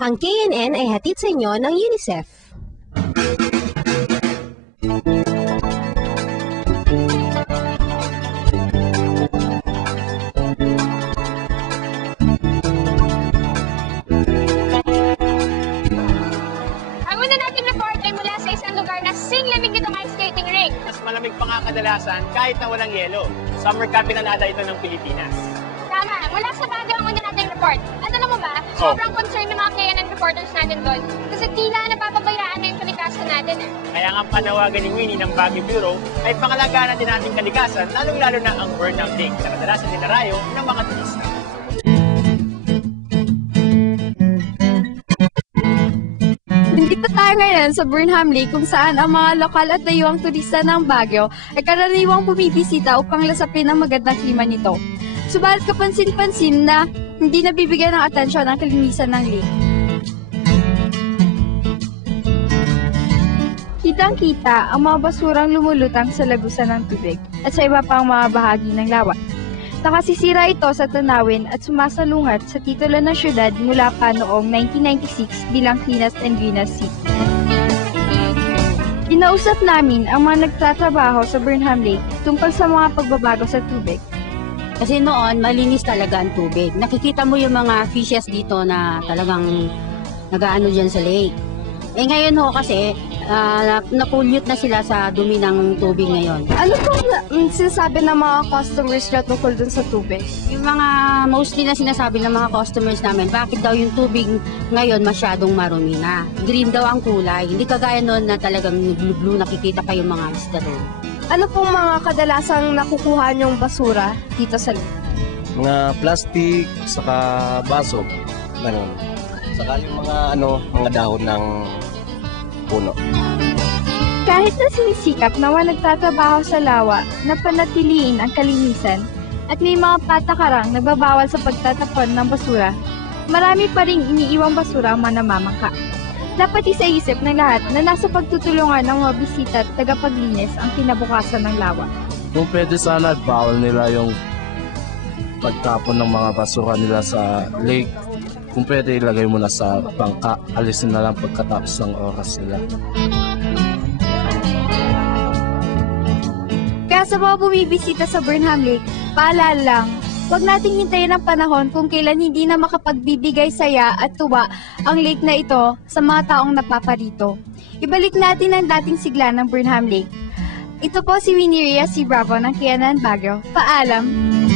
Ang KNN ay hatid sa inyo ng UNICEF. Ang una nating report ay mula sa isang lugar na sing-lamig nitong ice skating rink. Mas malamig pa nga kadalasan kahit na walang yelo. Summer capital ata ito ng Pilipinas. Tama, mula sa Baguio ang una nating report. At alam mo ba, sobrang concerned ng mga KNN reporters natin doon. Kasi tila napapabayaan na yung kalikasan natin eh. Kaya nga panawagan ni Winnie ng Baguio Bureau ay pangalagaan natin ating kalikasan, lalong-lalo na ang Burnham Lake na kadalasan dinarayo ng mga turista. Nandito tayo ngayon sa Burnham Lake kung saan ang mga lokal at dayuhang turista ng Baguio ay karaniwang bumibisita upang lasapin ang magandang klima nito. Subalit kapansin-pansin na hindi nabibigyan ng atensyon ang kalinisan ng lake. Kitang-kita ang mga basurang lumulutang sa lagusan ng tubig at sa iba pang mga bahagi ng lawa. Nakasisira ito sa tanawin at sumasalungat sa titulo ng syudad mula pa noong 1996 bilang Cleanest and Greenest City. Kinausap namin ang mga nagtatrabaho sa Burnham Lake tungkol sa mga pagbabago sa tubig. Kasi noon, malinis talaga ang tubig. Nakikita mo yung mga fishes dito na talagang nag-aano dyan sa lake. Eh ngayon ho kasi, napulyot na sila sa dumi ng tubig ngayon. Ano pong sinasabi ng mga customers na tungkol dun sa tubig? Yung mga mostly na sinasabi ng mga customers namin, bakit daw yung tubig ngayon masyadong marumi na. Green daw ang kulay. Hindi kagaya noon na talagang blue nakikita pa yung mga isda doon. Ano pong mga kadalasang nakukuha niyong basura dito sa lake? Mga plastic, saka baso, ganun. Saka yung mga dahon ng puno. Kahit na sinisikap na nagtatrabaho sa lawa na panatiliin ang kalinisan at may mga patakarang nagbabawal sa pagtatapon ng basura, marami pa ring iniiwang basura ang manamamangka. Dapat isa-isip ng lahat na nasa pagtutulungan ng mga bisita at tagapaglinis ang kinabukasan ng lawa. Kung pwede sana, bawal nila yung pagtapon ng mga basura nila sa lake. Kung pwede, ilagay mo na sa bangka. Alisin na lang pagkatapos ng oras nila. Kaya sa mga bumibisita sa Burnham Lake, paalala lang, huwag nating hintayin ang panahon kung kailan hindi na makapagbibigay saya at tuwa ang lake na ito sa mga taong napaparito. Ibalik natin ang dating sigla ng Burnham Lake. Ito po si Winnie Reyes C. Bravo ng KNN Baguio. Paalam!